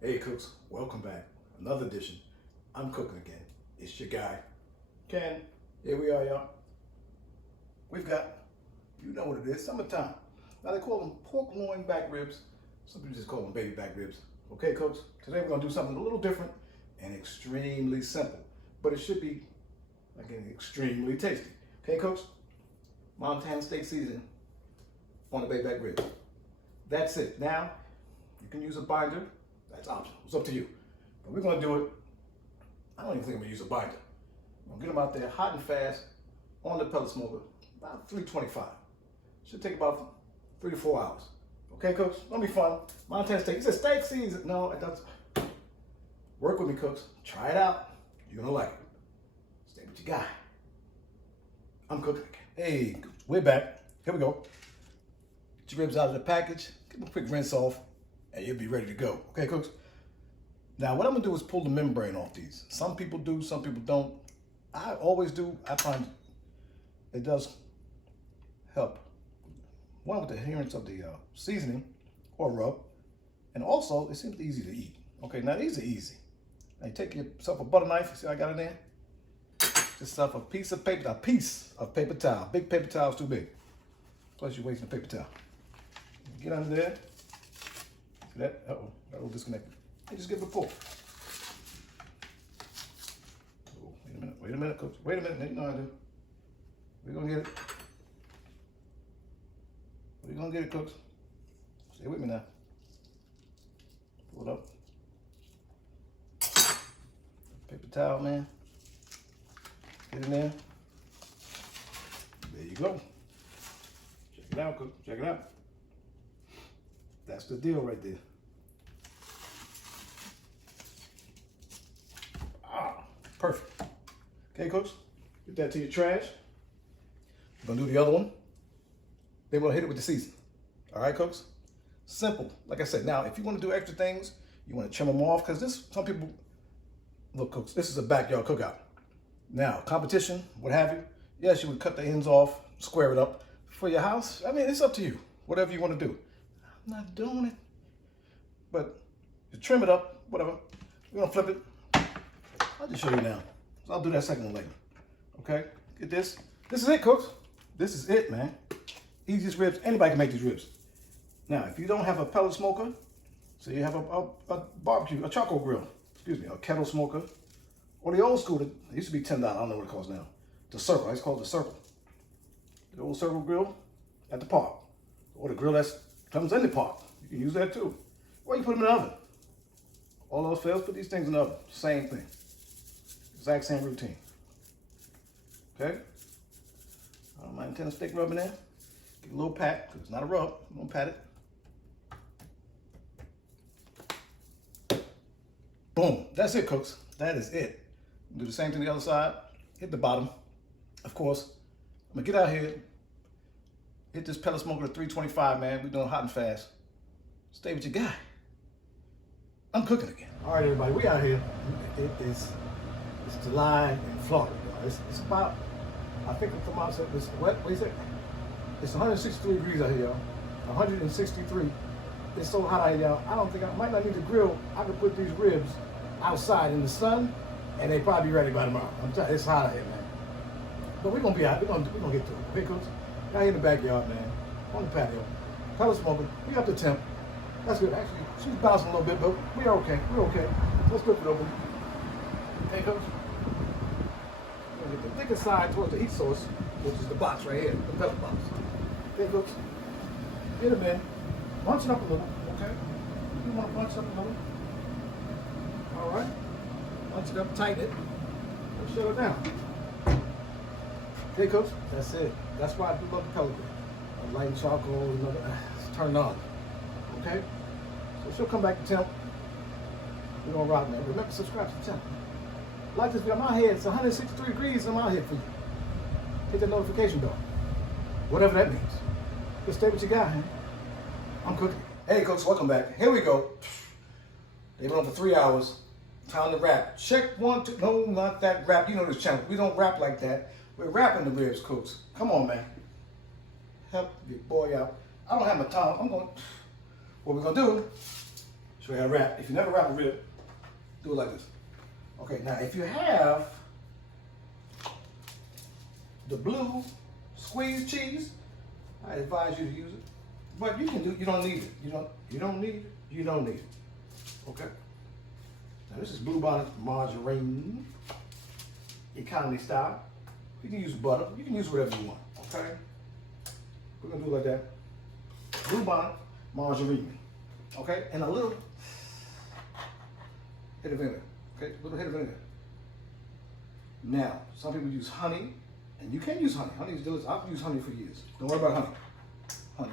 Hey cooks, welcome back. Another edition. I'm cooking again. It's your guy, Ken. Here we are, y'all. We've got, you know what it is, summertime. Now they call them pork loin back ribs. Some people just call them baby back ribs. Okay, cooks, today we're gonna do something a little different and extremely simple. But it should be, again, extremely tasty. Okay, cooks? Montana steak seasoning on the baby back ribs. That's it. Now, you can use a binder. That's optional. It's up to you. But we're going to do it. I don't even think I'm going to use a binder. I'm going to get them out there hot and fast on the pellet smoker, about 325. Should take about 3 to 4 hours. Okay, cooks? It'll be fun. Montana steak. It's a steak season. No, it doesn't. Work with me, cooks. Try it out. You're going to like it. Stay with your guy. I'm cooking again. Hey, we're back. Here we go. Get your ribs out of the package. Give them a quick rinse off. And you'll be ready to go. Okay, cooks? Now, what I'm gonna do is pull the membrane off these. Some people do, some people don't. I always do. I find it does help. One, with the adherence of the seasoning or rub. And also, it seems easy to eat. Okay, now these are easy. Now you take yourself a butter knife. See what I got in there? Just stuff a piece of paper towel. Big paper towel is too big. Plus you're wasting a paper towel. Get under there. That, uh-oh, that will disconnect it. And just give it a pull. Oh, wait a minute, coach. Wait a minute, you know how to do. We're gonna get it. We're gonna get it, coach. Stay with me now. Pull it up. Paper towel, man. Get in there. There you go. Check it out, coach. Check it out. That's the deal right there. Perfect. Okay, coach, get that to your trash. We're gonna do the other one. Then we'll hit it with the season. All right, coach? Simple. Like I said, now, if you want to do extra things, you want to trim them off, because some people, look, cooks, this is a backyard cookout. Now, competition, what have you, yes, you would cut the ends off, square it up. For your house, I mean, it's up to you. Whatever you want to do. I'm not doing it. But you trim it up, whatever. We're gonna flip it. I'll just show you now. So I'll do that second one later. Okay? Get this. This is it, cooks. This is it, man. Easiest ribs. Anybody can make these ribs. Now, if you don't have a pellet smoker, so you have a barbecue, a charcoal grill, excuse me, a kettle smoker, or the old school, it used to be $10. I don't know what it costs now. The circle. It's called the circle. The old circle grill at the park. Or the grill that comes in the park. You can use that too. Or you put them in the oven. All those fails, put these things in the oven. Same thing. Exact same routine. Okay? I don't mind tennis steak rub in there. Get a little pat, because it's not a rub. I'm going to pat it. Boom. That's it, cooks. That is it. Do the same thing to the other side. Hit the bottom. Of course, I'm going to get out here. Hit this pellet smoker at 325, man. We're doing hot and fast. Stay with your guy. I'm cooking again. All right, everybody. We out here. It's July in Florida. It's about, I think the thermometer is what is it? It's 163 degrees out here, y'all. 163. It's so hot out here, y'all. I don't think I might not need to grill. I could put these ribs outside in the sun, and they probably be ready by tomorrow. I'm telling you, it's hot out here, man. But we're gonna be out. We're gonna get to it. Okay, coach? Out here in the backyard, man. On the patio. Pellet smoking. We got the temp. That's good. Actually, she's bouncing a little bit, but we're okay. We're okay. Let's flip it over. Okay, coach? We're gonna get the thicker side towards the heat source, which is the box right here, the pellet box. Okay, coach? Get them in. Bunch it up a little, okay? You want to bunch it up a little. All right. Bunch it up, tighten it, and shut it down. Okay, coach? That's it. That's why I do love the pellet grill. Light and charcoal, you know, it's turned on. Okay? So she'll come back to temp. We're gonna rock, man. Remember to subscribe to the temp. Like this video. I'm out here. It's 163 degrees. I'm out here for you. Hit that notification bell. Whatever that means. Just stay with your guy, man. I'm cooking. Hey, coach, welcome back. Here we go. They went on for 3 hours. Time to wrap. Check 1, 2. No, not that wrap. You know this channel. We don't wrap like that. We're wrapping the ribs, cooks. Come on, man. Help your boy out. I don't have my time. What we're gonna do So I wrap. If you never wrap a rib, do it like this. Okay, now if you have the blue squeezed cheese, I advise you to use it. But you can do. You don't need it. You don't need it. You don't need it. Okay. Now this is Bluebonnet margarine, economy style. You can use butter. You can use whatever you want. Okay. We're gonna do it like that. Bluebonnet margarine. Okay, and a little hit of vinegar. Okay, a little hit of vinegar. Now, some people use honey, and you can use honey. Honey is delicious. I've used honey for years. Don't worry about honey. Honey.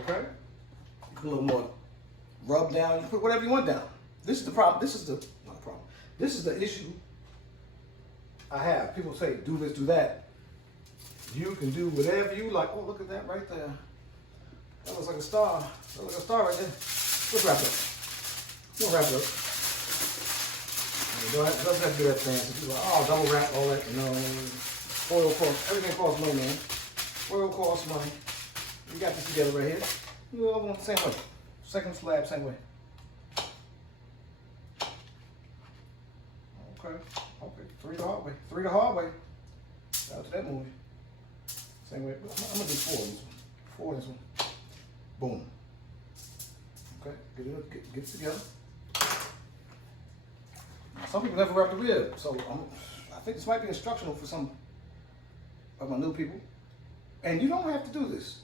Okay? You put a little more rub down. You put whatever you want down. This is the problem. This is the not the problem. This is the issue I have. People say do this, do that. You can do whatever you like. Oh, look at that right there. That looks like a star. That looks like a star right there. Let's wrap it up. We'll wrap it up. It doesn't have to be that fancy. People are like, oh, double wrap, all that. No. Foil costs, everything costs money, man. Foil costs money. We got this together right here. You all want the same way. Second slab, same way. Okay. Okay. Three the hard way. Three the hard way. Shout out to that movie. Same way. I'm gonna do four on this one. Four on this one. Boom. Okay. Get it together. Some people never wrap the rib, so I think this might be instructional for some of my new people. And you don't have to do this.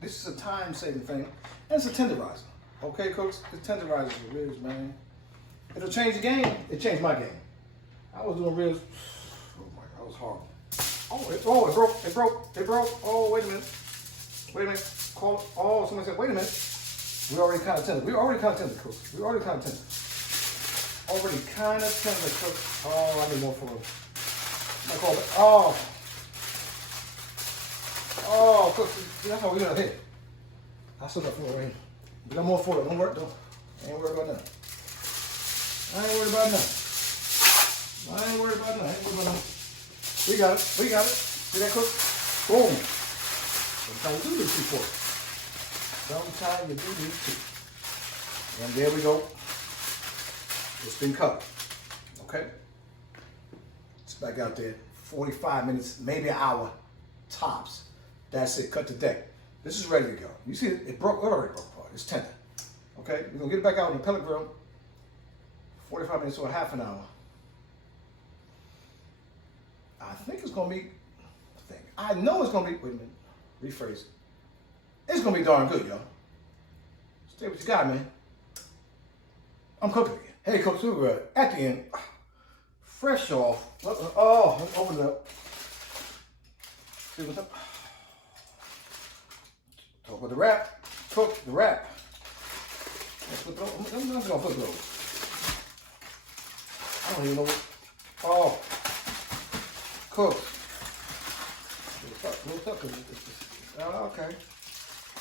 This is a time-saving thing, and it's a tenderizer. Okay, cooks? It tenderizes the ribs, man. It'll change the game. It changed my game. I was doing ribs. Oh my God, that was horrible. Oh, it broke. Oh, wait a minute. Call it. Oh, somebody said, wait a minute. We already kind of tender. Cooks. Already kind of tender, cook. Oh, I need more for it. I call it. Oh, cook. That's how we got here. I still got four right here. We got more for it. Don't worry. I ain't worried about nothing. We got it. See that, cook? Boom. Sometimes you do these two for it. Sometimes you do these two. And there we go. It's been covered. Okay? It's back out there. 45 minutes, maybe an hour, tops. That's it. Cut the deck. This is ready to go. You see, it already broke apart. It's tender. Okay? We're going to get it back out on the pellet grill. 45 minutes or a half an hour. I think it's going to be, I know it's going to be, wait a minute, rephrase it. It's going to be darn good, y'all. Stay what you got, man. I'm cooking again. Hey, Coach Super, at the end, fresh off. Oh, let's open it up. See what's up? Talk about the wrap. Cook the wrap. I'm not gonna put those. I don't even know what. Oh, cook. What's up? Okay.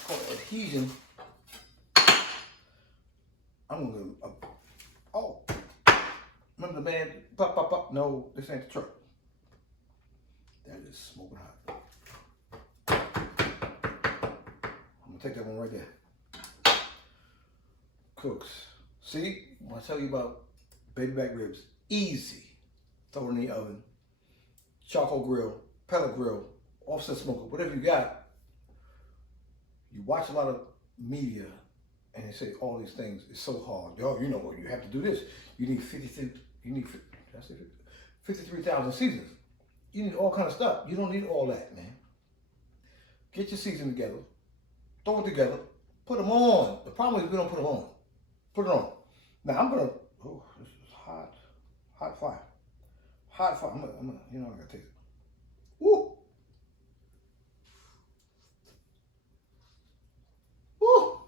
Called adhesion. I'm gonna. Oh, remember the band? Pop, pop, pop. No, this ain't the truck. That is smoking hot. I'm gonna take that one right there. Cooks. See, when I tell you about baby back ribs, easy. Throw it in the oven. Charcoal grill, pellet grill, offset smoker, whatever you got. You watch a lot of media and they say all these things is so hard. Yo, you know what? You have to do this. You need 53,000 seasons. You need all kind of stuff. You don't need all that, man. Get your season together. Throw it together. Put them on. The problem is we don't put them on. Put it on. Now I'm gonna. Oh, this is hot. Hot fire. Hot fire. I'm gonna. You know, I gotta take it. Woo. Woo.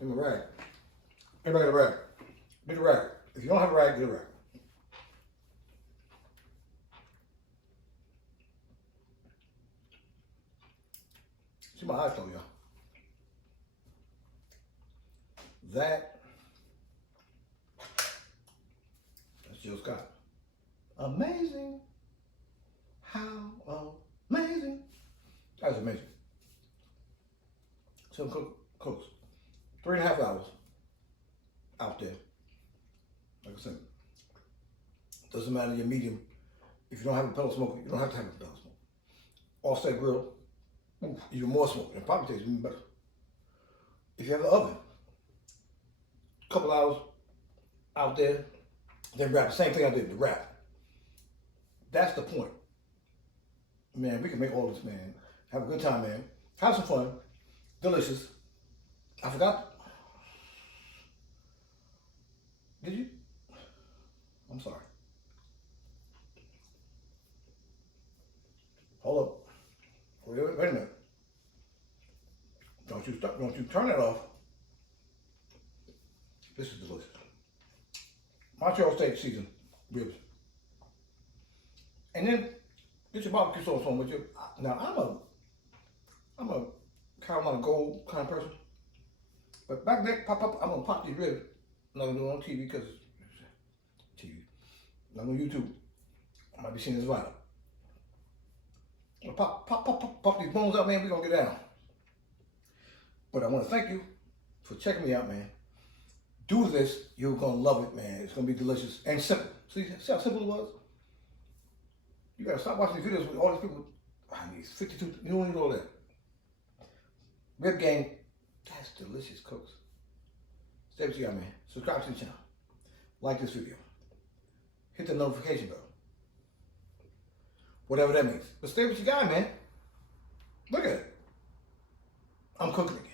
Give me a rag. Everybody get a rag. Get a rag. If you don't have a rag, get a rag. See my eyes though, y'all. That's Jill Scott. Amazing. How amazing. That was amazing. Tim Cook cooks 3.5 hours out there. Like I said, doesn't matter your medium. If you don't have a pellet smoker, you don't have to have a pellet smoker. Offset grill, even more smoke, and probably tastes even better. If you have an oven, a couple hours out there, then wrap. The same thing I did, the wrap. That's the point. Man, we can make all this, man. Have a good time, man. Have some fun. Delicious. I forgot. Did you? I'm sorry. Hold up. Wait a minute. Don't you turn it off. This is delicious. Montreal steak seasoned ribs. And then get your barbecue sauce on with you. Now I'm a Carolina Gold kind of person. But back then, I'm gonna pop these ribs. I'm not gonna do it on TV because TV. Not on YouTube. I might be seen as violent. Pop these bones out, man. We're gonna get down. But I want to thank you for checking me out, man. Do this. You're gonna love it, man. It's gonna be delicious and simple. See how simple it was? You gotta stop watching these videos with all these people. I need 52. You don't need all that. Rib game. That's delicious, cooks. Stay with you, man. Subscribe to the channel. Like this video. Hit the notification bell. Whatever that means. But stay with your guy, man. Look at it. I'm cooking again.